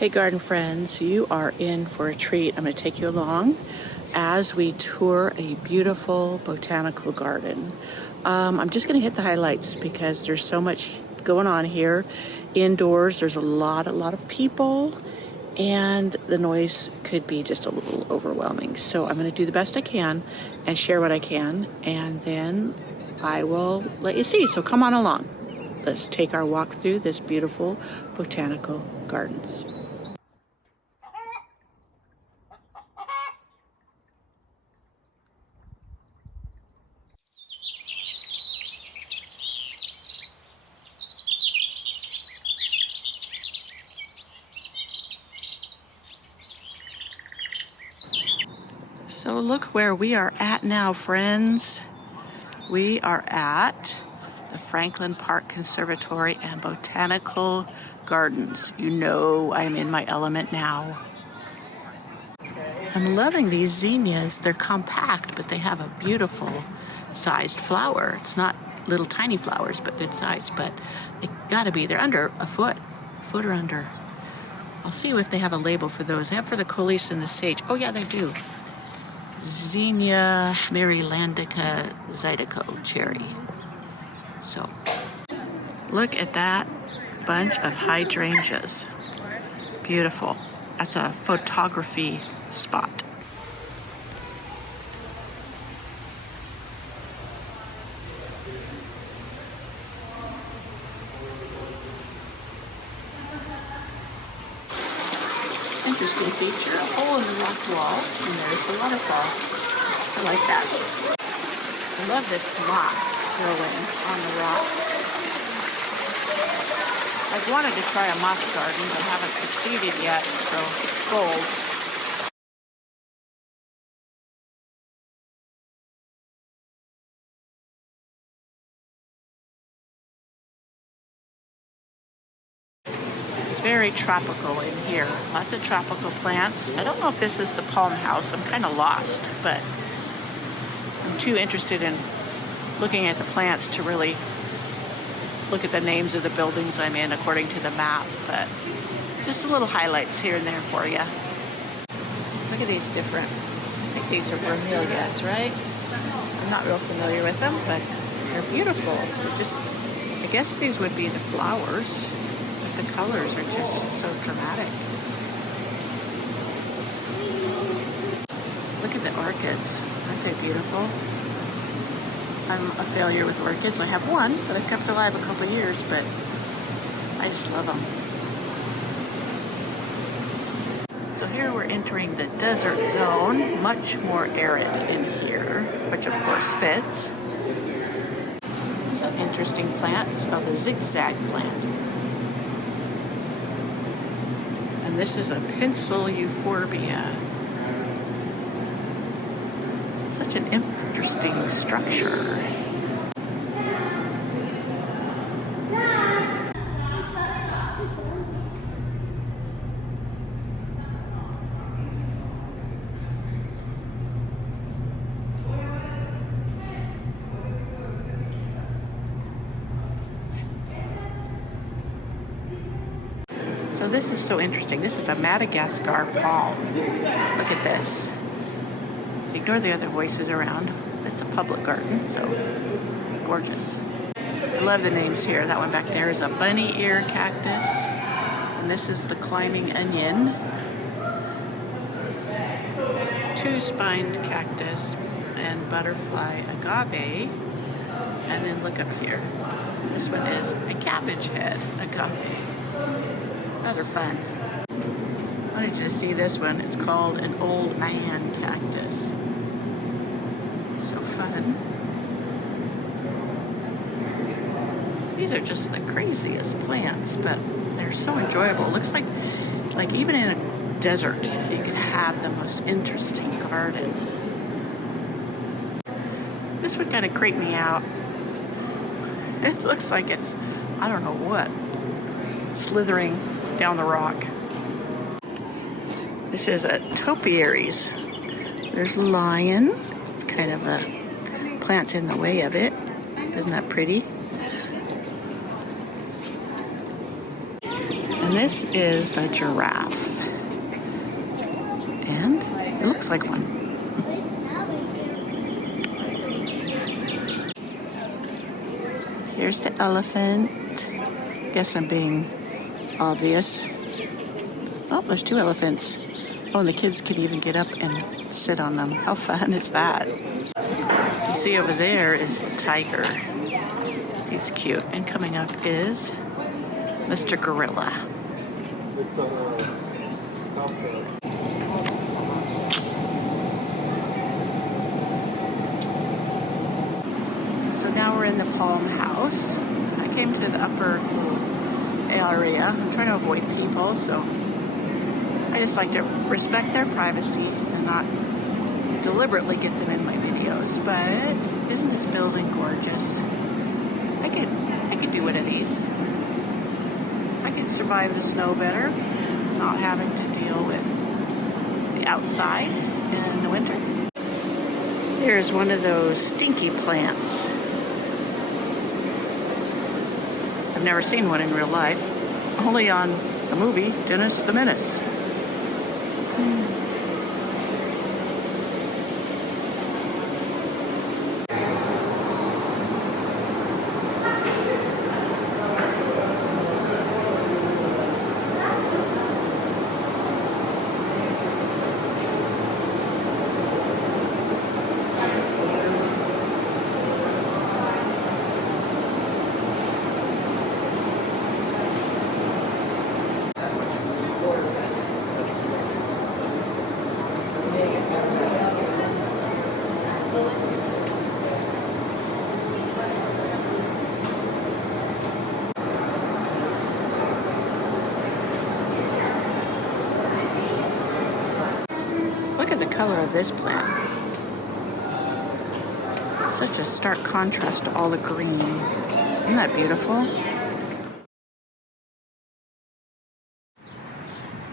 Hey garden friends, you are in for a treat. I'm going to take you along as we tour a beautiful botanical garden. I'm just going to hit the highlights because there's so much going on here. Indoors, there's a lot of people, and the noise could be just a little overwhelming. So I'm going to do the best I can and share what I can, and then I will let you see. So come on along. Let's take our walk through this beautiful botanical gardens. So look where we are at now, friends. We are at the Franklin Park Conservatory and Botanical Gardens. You know I'm in my element now. I'm loving these zinnias. They're compact, but they have a beautiful sized flower. It's not little tiny flowers, but good size. But they gotta be, they're under a foot or under. I'll see if they have a label for those. They have for the coleus and the sage. Oh yeah, they do. Zinnia Marylandica Zydeco cherry. So look at that bunch of hydrangeas. Beautiful. That's a photography spot. Interesting feature, a hole in the rock wall, and there's a waterfall. I like that. I love this moss growing on the rocks. I've wanted to try a moss garden, but haven't succeeded yet, so goals. Very tropical in here. Lots of tropical plants. I don't know if this is the palm house. I'm kind of lost, but I'm too interested in looking at the plants to really look at the names of the buildings I'm in according to the map, but just a little highlights here and there for you. Look at these different, I think these are bromeliads, right? I'm not real familiar with them, but they're beautiful. They're just, I guess these would be the flowers. The colors are just so dramatic. Look at the orchids. Aren't they beautiful? I'm a failure with orchids. I have one that I've kept alive a couple years, but I just love them. So here we're entering the desert zone, much more arid in here, which of course fits. Some interesting plants of a zigzag plant. And this is a pencil euphorbia. Such an interesting structure. So this is so interesting. This is a Madagascar palm. Look at this. Ignore the other voices around. It's a public garden, so gorgeous. I love the names here. That one back there is a bunny ear cactus. And this is the climbing onion. Two-spined cactus and butterfly agave. And then look up here. This one is a cabbage head agave. Rather fun. I wanted you to see this one. It's called an old man cactus. So fun. These are just the craziest plants, but they're so enjoyable. It looks like even in a desert, you could have the most interesting garden. This would kind of creep me out. It looks like it's, I don't know what, slithering down the rock. This is a Topiaries. There's lion. It's kind of a plant's in the way of it. Isn't that pretty? And this is the giraffe. And it looks like one. Here's the elephant. Guess I'm being obvious. Oh, there's two elephants. Oh, and the kids can even get up and sit on them. How fun is that? You see over there is the tiger. He's cute. And coming up is Mr. Gorilla. So now we're in the palm house. I came to the upper area. I'm trying to avoid people, so I just like to respect their privacy and not deliberately get them in my videos. But isn't this building gorgeous? I could do it at ease. I could survive the snow better, not having to deal with the outside in the winter. Here's one of those stinky plants. I've never seen one in real life, only on the movie Dennis the Menace. Look at the color of this plant. Such a stark contrast to all the green. Isn't that beautiful?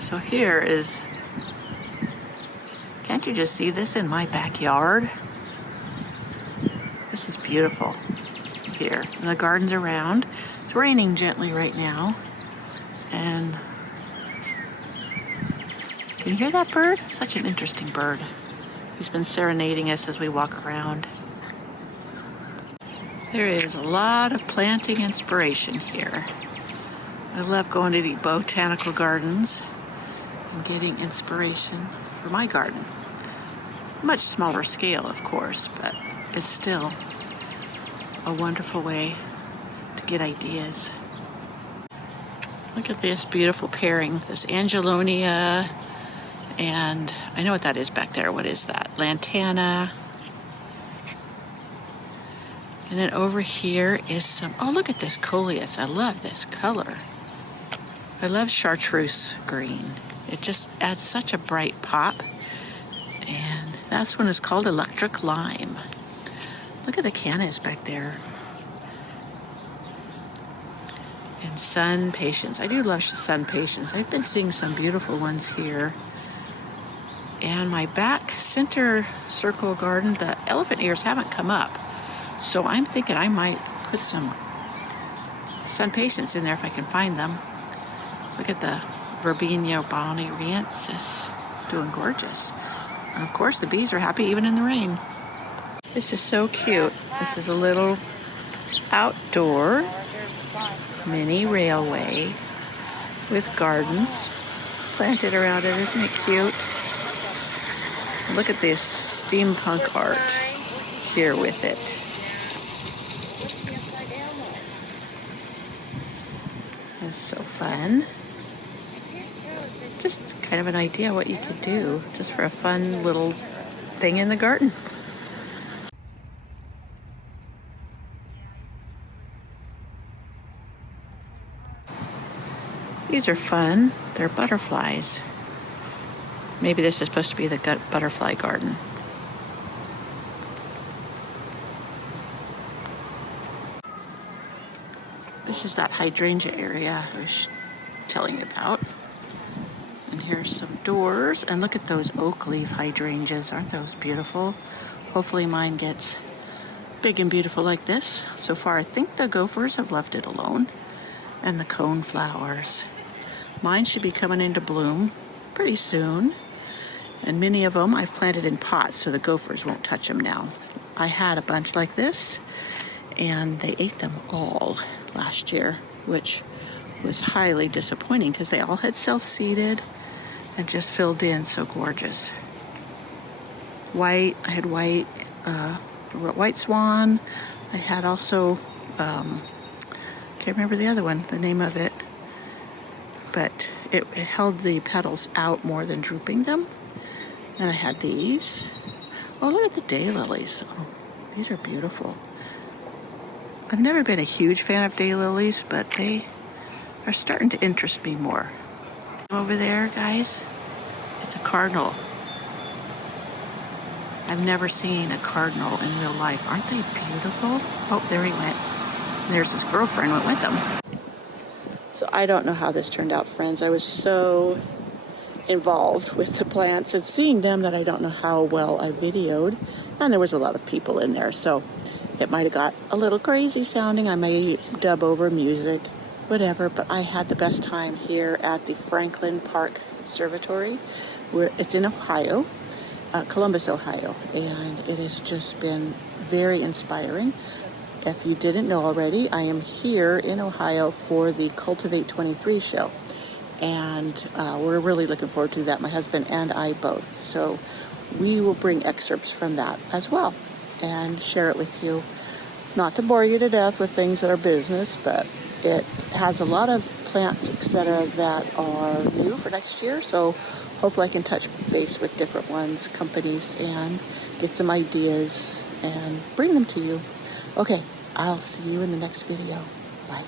So here is, can't you just see this in my backyard? This is beautiful here. And the garden's around. It's raining gently right now. And can you hear that bird? Such an interesting bird. He's been serenading us as we walk around. There is a lot of planting inspiration here. I love going to the botanical gardens and getting inspiration for my garden. Much smaller scale, of course, but it's still a wonderful way to get ideas. Look at this beautiful pairing, this Angelonia, and I know what that is back there. What is that? Lantana. And then over here is some, oh, look at this coleus. I love this color. I love chartreuse green. It just adds such a bright pop. And that's one is called electric lime. Look at the cannas back there. And sun patience. I do love sun patience. I've been seeing some beautiful ones here. And my back center circle garden, the elephant ears haven't come up. So I'm thinking I might put some sun patience in there if I can find them. Look at the Verbena bonariensis, doing gorgeous. And of course the bees are happy even in the rain. This is so cute. This is a little outdoor mini railway with gardens planted around it. Isn't it cute? Look at this steampunk art here with it. It's so fun. Just kind of an idea what you could do just for a fun little thing in the garden. These are fun. They're butterflies. Maybe this is supposed to be the butterfly garden. This is that hydrangea area I was telling you about. And here's some doors. And look at those oak leaf hydrangeas. Aren't those beautiful? Hopefully mine gets big and beautiful like this. So far, I think the gophers have left it alone. And the cone flowers. Mine should be coming into bloom pretty soon. And many of them I've planted in pots so the gophers won't touch them now. I had a bunch like this and they ate them all last year, which was highly disappointing because they all had self-seeded and just filled in so gorgeous. White, I had white swan. I had also, can't remember the other one, the name of it, but it held the petals out more than drooping them. And I had these. Oh, look at the daylilies. Oh, these are beautiful. I've never been a huge fan of daylilies, but they are starting to interest me more. Over there, guys, it's a cardinal. I've never seen a cardinal in real life. Aren't they beautiful? Oh, there he went. There's his girlfriend went with him. So I don't know how this turned out, friends. I was so involved with the plants and seeing them that I don't know how well I videoed. And there was a lot of people in there, so it might have got a little crazy sounding. I may dub over music, whatever, but I had the best time here at the Franklin Park Conservatory, where it's in Ohio, Columbus, Ohio, and it has just been very inspiring. If you didn't know already, I am here in Ohio for the Cultivate 23 show. And we're really looking forward to that, my husband and I both. So we will bring excerpts from that as well and share it with you. Not to bore you to death with things that are business, but it has a lot of plants, etc., that are new for next year. So hopefully I can touch base with different ones, companies, and get some ideas and bring them to you. Okay, I'll see you in the next video. Bye.